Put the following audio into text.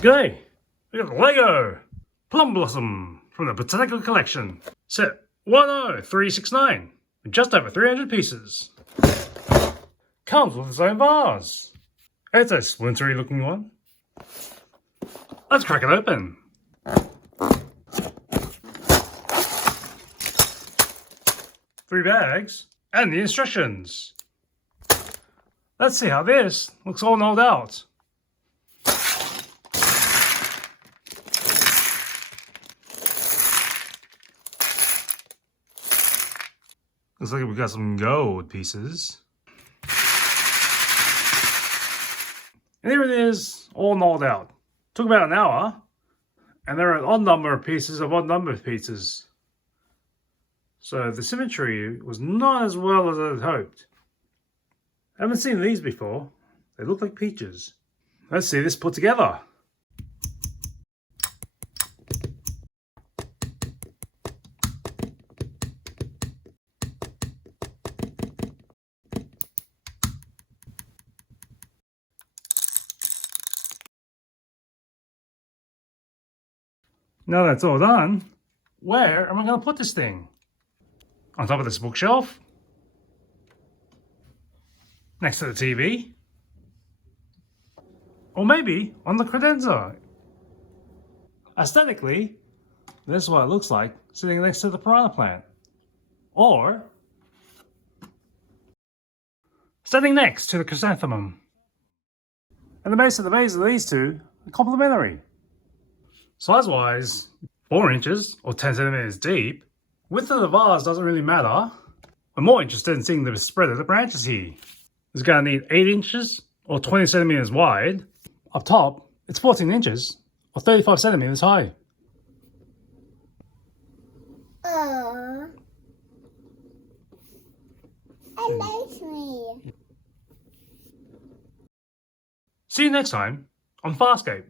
G'day! We got the LEGO Plum Blossom from the Botanical Collection. Set 10369 with just over 300 pieces. Comes with its own vase. It's a splintery looking one. Let's crack it open. Three bags and the instructions. Let's see how this looks all knolled out. Looks like we've got some gold pieces. And here it is, all knolled out. Took about an hour, and there are an odd number of pieces of odd number of pieces. So the symmetry was not as well as I had hoped. I haven't seen these before. They look like peaches. Let's see this put together. Now that's all done, where am I going to put this thing? On top of this bookshelf? Next to the TV? Or maybe on the credenza? Aesthetically, this is what it looks like sitting next to the piranha plant. Or standing next to the chrysanthemum. And the base of the vase of these two are complementary. Size-wise, 4 inches or 10 centimeters deep. Width of the vase doesn't really matter. I'm more interested in seeing the spread of the branches here. It's going to need 8 inches or 20 centimeters wide. Up top, it's 14 inches or 35 centimeters high. Aww. It likes me. See you next time on Farscape.